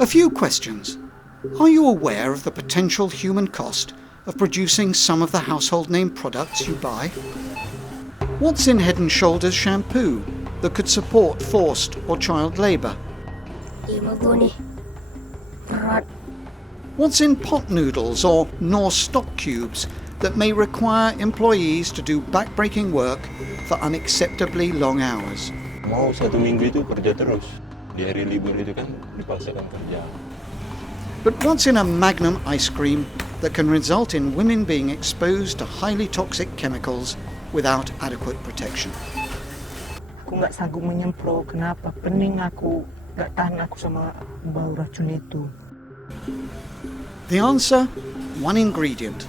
A few questions. Are you aware of the potential human cost of producing some of the household name products you buy? What's in Head & Shoulders shampoo that could support forced or child labour? What's in pot noodles or Knorr stock cubes that may require employees to do back-breaking work for unacceptably long hours? Mau 1 minggu itu kerja terus. Di hari libur itu kan dipaksakan kerja. But what's in a Magnum ice cream that can result in women being exposed to highly toxic chemicals without adequate protection? Aku nggak sanggup menyemprot. Kenapa? Pening aku. Nggak tahan aku sama bau racun itu. The answer? One ingredient.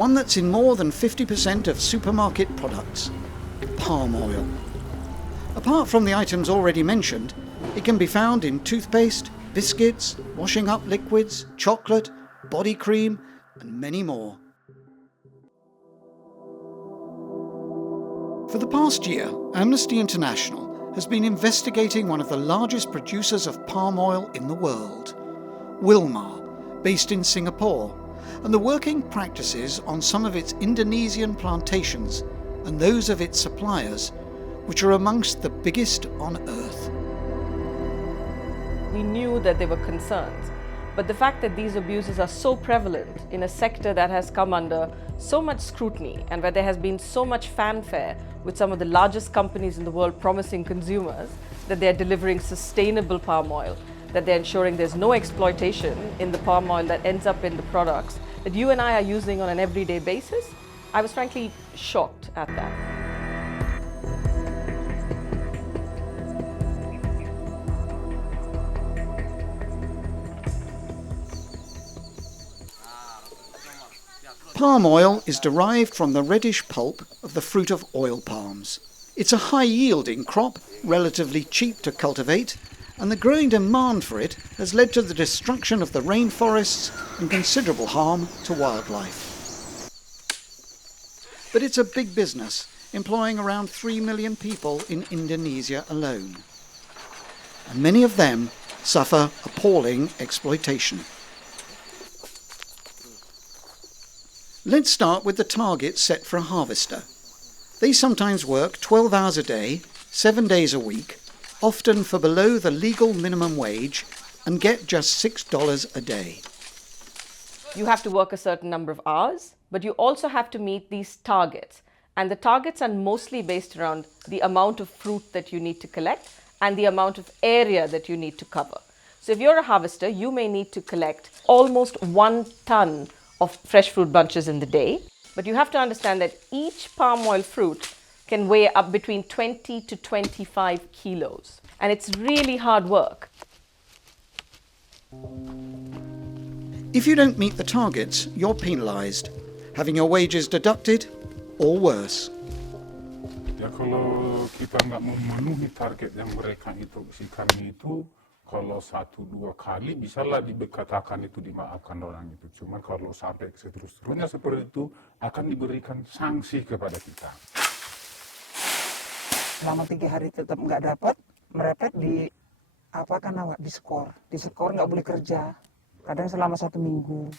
One that's in more than 50% of supermarket products. Palm oil. Apart from the items already mentioned, it can be found in toothpaste, biscuits, washing up liquids, chocolate, body cream, and many more. For the past year, Amnesty International has been investigating one of the largest producers of palm oil in the world, Wilmar, based in Singapore, and the working practices on some of its Indonesian plantations and those of its suppliers, which are amongst the biggest on earth. We knew that there were concerns, but the fact that these abuses are so prevalent in a sector that has come under so much scrutiny and where there has been so much fanfare with some of the largest companies in the world promising consumers that they're delivering sustainable palm oil, that they're ensuring there's no exploitation in the palm oil that ends up in the products that you and I are using on an everyday basis, I was frankly shocked at that. Palm oil is derived from the reddish pulp of the fruit of oil palms. It's a high-yielding crop, relatively cheap to cultivate, and the growing demand for it has led to the destruction of the rainforests and considerable harm to wildlife. But it's a big business, employing around 3 million people in Indonesia alone. And many of them suffer appalling exploitation. Let's start with the targets set for a harvester. They sometimes work 12 hours a day, 7 days a week, often for below the legal minimum wage, and get just $6 a day. You have to work a certain number of hours, but you also have to meet these targets. And the targets are mostly based around the amount of fruit that you need to collect and the amount of area that you need to cover. So if you're a harvester, you may need to collect almost 1 ton of fresh fruit bunches in the day. But you have to understand that each palm oil fruit can weigh up between 20 to 25 kilos. And it's really hard work. If you don't meet the targets, you're penalised, having your wages deducted or worse. Ya kalau kita nggak memenuhi target yang mereka itu si kami itu, kalau 1-2 kali bisalah dikatakan itu dimaafkan orang itu. Cuma kalau sampai seterusnya seperti itu akan diberikan sanksi kepada kita. Selama 3 hari tetap nggak dapat, merepet di skor nggak boleh kerja. Kadang selama 1 minggu.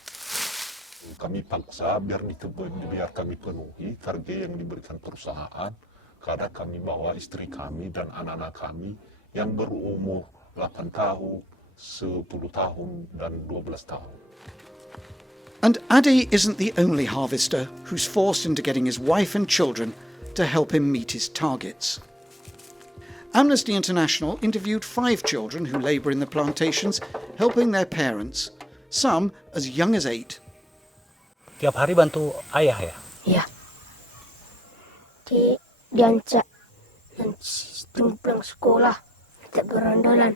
Kami paksa biar kami penuhi target yang diberikan perusahaan, karena kami bawa istri kami dan anak-anak kami yang berumur 8 tahun, 10 tahun, dan 12 tahun. And Adi isn't the only harvester who's forced into getting his wife and children to help him meet his targets. Amnesty International interviewed 5 children who labour in the plantations, helping their parents, some as young as 8. Tiap hari bantu ayah ya? Iya. Diancak dan pulang sekolah, tidak berandalan.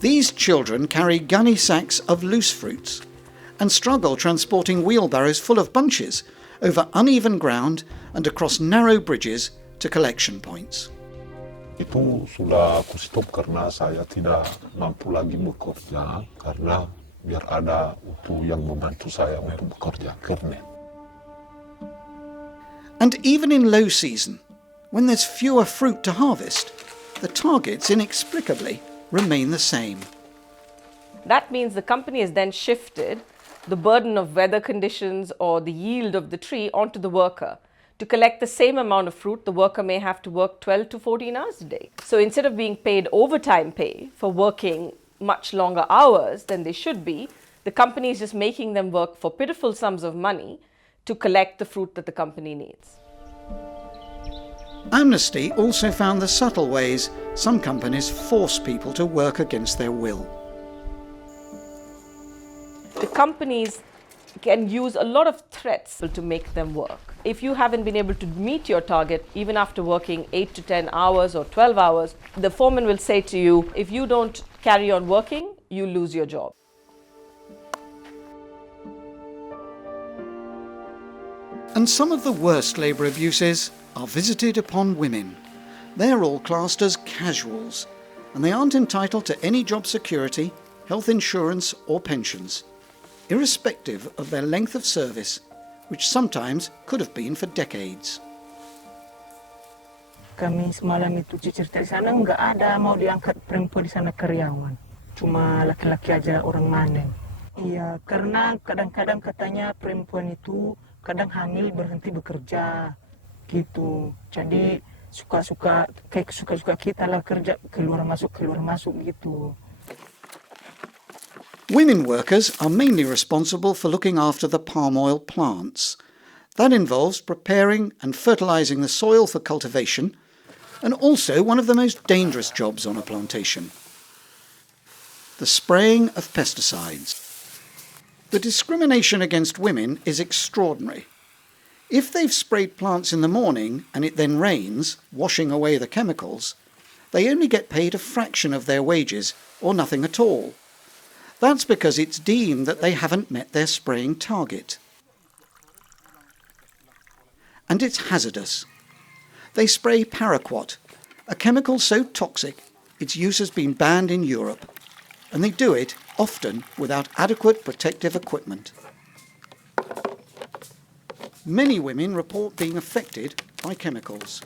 These children carry gunny sacks of loose fruits and struggle transporting wheelbarrows full of bunches over uneven ground and across narrow bridges to collection points. Itu sudah aku stop karena saya tidak mampu lagi bekerja, karena biar ada yang membantu saya untuk bekerja. And even in low season, when there's fewer fruit to harvest, the targets inexplicably remain the same. That means the company has then shifted the burden of weather conditions or the yield of the tree onto the worker. To collect the same amount of fruit, the worker may have to work 12 to 14 hours a day. So instead of being paid overtime pay for working much longer hours than they should be, the company is just making them work for pitiful sums of money to collect the fruit that the company needs. Amnesty also found the subtle ways some companies force people to work against their will. The companies can use a lot of threats to make them work. If you haven't been able to meet your target, even after working 8 to 10 hours or 12 hours, the foreman will say to you, if you don't carry on working, you lose your job. And some of the worst labour abuses are visited upon women. They're all classed as casuals, and they aren't entitled to any job security, health insurance or pensions, irrespective of their length of service, which sometimes could have been for decades. Kami semalam itu cerita di sana nggak ada mau diangkat perempuan di sana karyawan, cuma laki-laki aja orang Mandeng. Iya, karena kadang-kadang katanya perempuan itu kadang hamil berhenti bekerja, gitu. Jadi suka-suka kayak suka-suka kita lah kerja keluar masuk gitu. Women workers are mainly responsible for looking after the palm oil plants. That involves preparing and fertilising the soil for cultivation, and also one of the most dangerous jobs on a plantation: the spraying of pesticides. The discrimination against women is extraordinary. If they've sprayed plants in the morning and it then rains, washing away the chemicals, they only get paid a fraction of their wages or nothing at all. That's because it's deemed that they haven't met their spraying target. And it's hazardous. They spray paraquat, a chemical so toxic its use has been banned in Europe, and they do it often without adequate protective equipment. Many women report being affected by chemicals.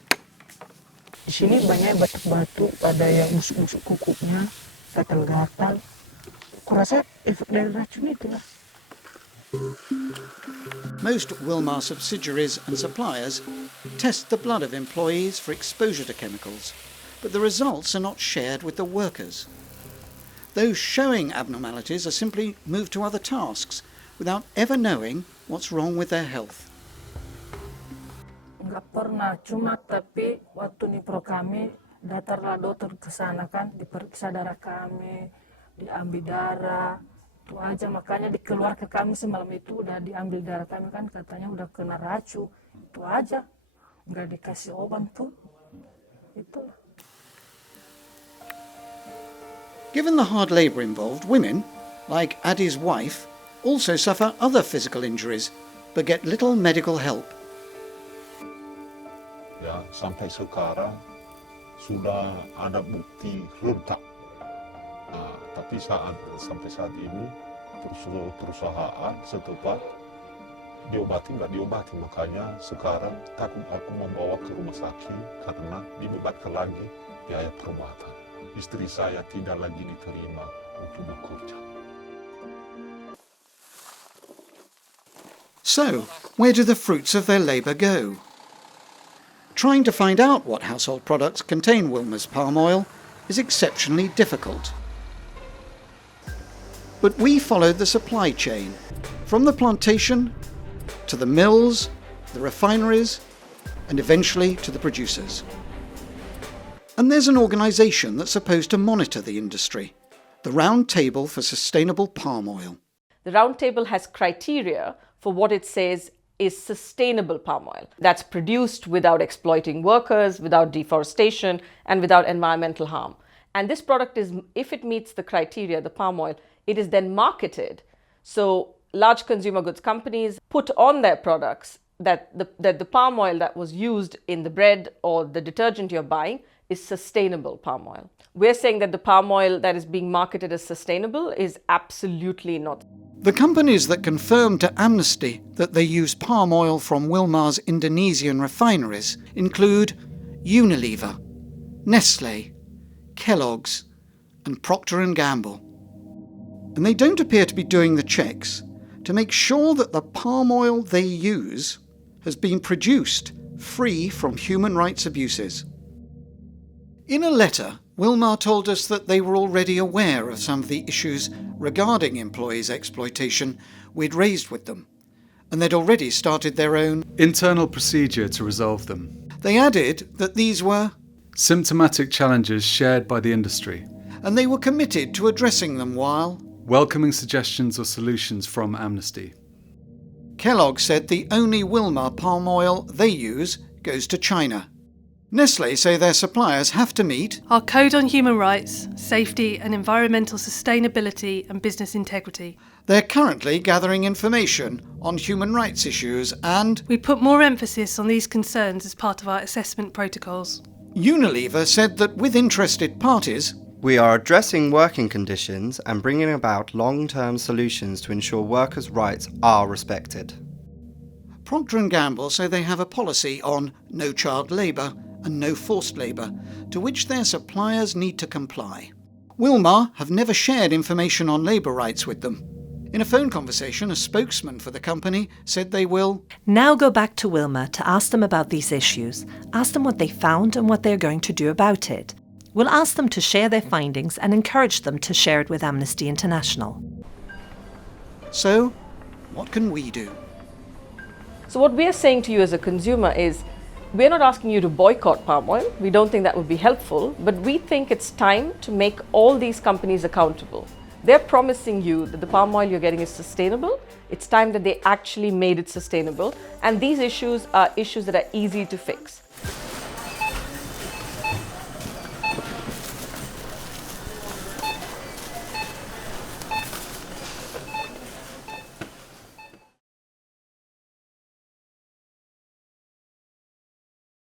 Di sini banyak batu-batu, ada yang busuk-busuk kukunya, gatal-gatal. Kurasa efek dari racun itulah. Most Wilmar subsidiaries and suppliers test the blood of employees for exposure to chemicals, but the results are not shared with the workers. Those showing abnormalities are simply moved to other tasks without ever knowing what's wrong with their health. Enggak pernah, cuma tapi waktu nipro kami datarlah dokter ke sana kan, diperiksa darah kami, diambil darah, itu aja. Makanya dikeluar ke kami semalam itu udah diambil darah kami kan, katanya udah kena racun, itu aja, nggak dikasih obat tuh, itu. Given the hard labour involved, women, like Adi's wife, also suffer other physical injuries, but get little medical help. Ya, sampai sekarang sudah ada bukti retak. Nah, tapi sampai saat ini perusahaan setempat nggak diobati, makanya sekarang takut aku membawa ke rumah sakit karena dibebankan lagi biaya perobatan. Istri saya tidak lagi diterima untuk bekerja. So, where do the fruits of their labour go? Trying to find out what household products contain Wilmar's palm oil is exceptionally difficult. But we followed the supply chain, from the plantation to the mills, the refineries, and eventually to the producers. And there's an organisation that's supposed to monitor the industry, the Round Table for Sustainable Palm Oil. The Round Table has criteria for what it says is sustainable palm oil that's produced without exploiting workers, without deforestation, and without environmental harm. And this product is, if it meets the criteria, the palm oil, it is then marketed. So large consumer goods companies put on their products that the palm oil that was used in the bread or the detergent you're buying is sustainable palm oil. We're saying that the palm oil that is being marketed as sustainable is absolutely not. The companies that confirmed to Amnesty that they use palm oil from Wilmar's Indonesian refineries include Unilever, Nestle, Kellogg's and Procter & Gamble. And they don't appear to be doing the checks to make sure that the palm oil they use has been produced free from human rights abuses. In a letter, Wilmar told us that they were already aware of some of the issues regarding employees' exploitation we'd raised with them, and they'd already started their own internal procedure to resolve them. They added that these were symptomatic challenges shared by the industry, and they were committed to addressing them while welcoming suggestions or solutions from Amnesty. Kellogg said the only Wilmar palm oil they use goes to China. Nestlé say their suppliers have to meet our Code on Human Rights, Safety and Environmental Sustainability and Business Integrity. They're currently gathering information on human rights issues, and we put more emphasis on these concerns as part of our assessment protocols. Unilever said that with interested parties, we are addressing working conditions and bringing about long-term solutions to ensure workers' rights are respected. Procter & Gamble say they have a policy on no child labour and no forced labour, to which their suppliers need to comply. Wilmar have never shared information on labour rights with them. In a phone conversation, a spokesman for the company said they will now go back to Wilmar to ask them about these issues, ask them what they found and what they're going to do about it. We'll ask them to share their findings and encourage them to share it with Amnesty International. So, what can we do? So what we are saying to you as a consumer is, we're not asking you to boycott palm oil. We don't think that would be helpful, but we think it's time to make all these companies accountable. They're promising you that the palm oil you're getting is sustainable. It's time that they actually made it sustainable. And these issues are issues that are easy to fix.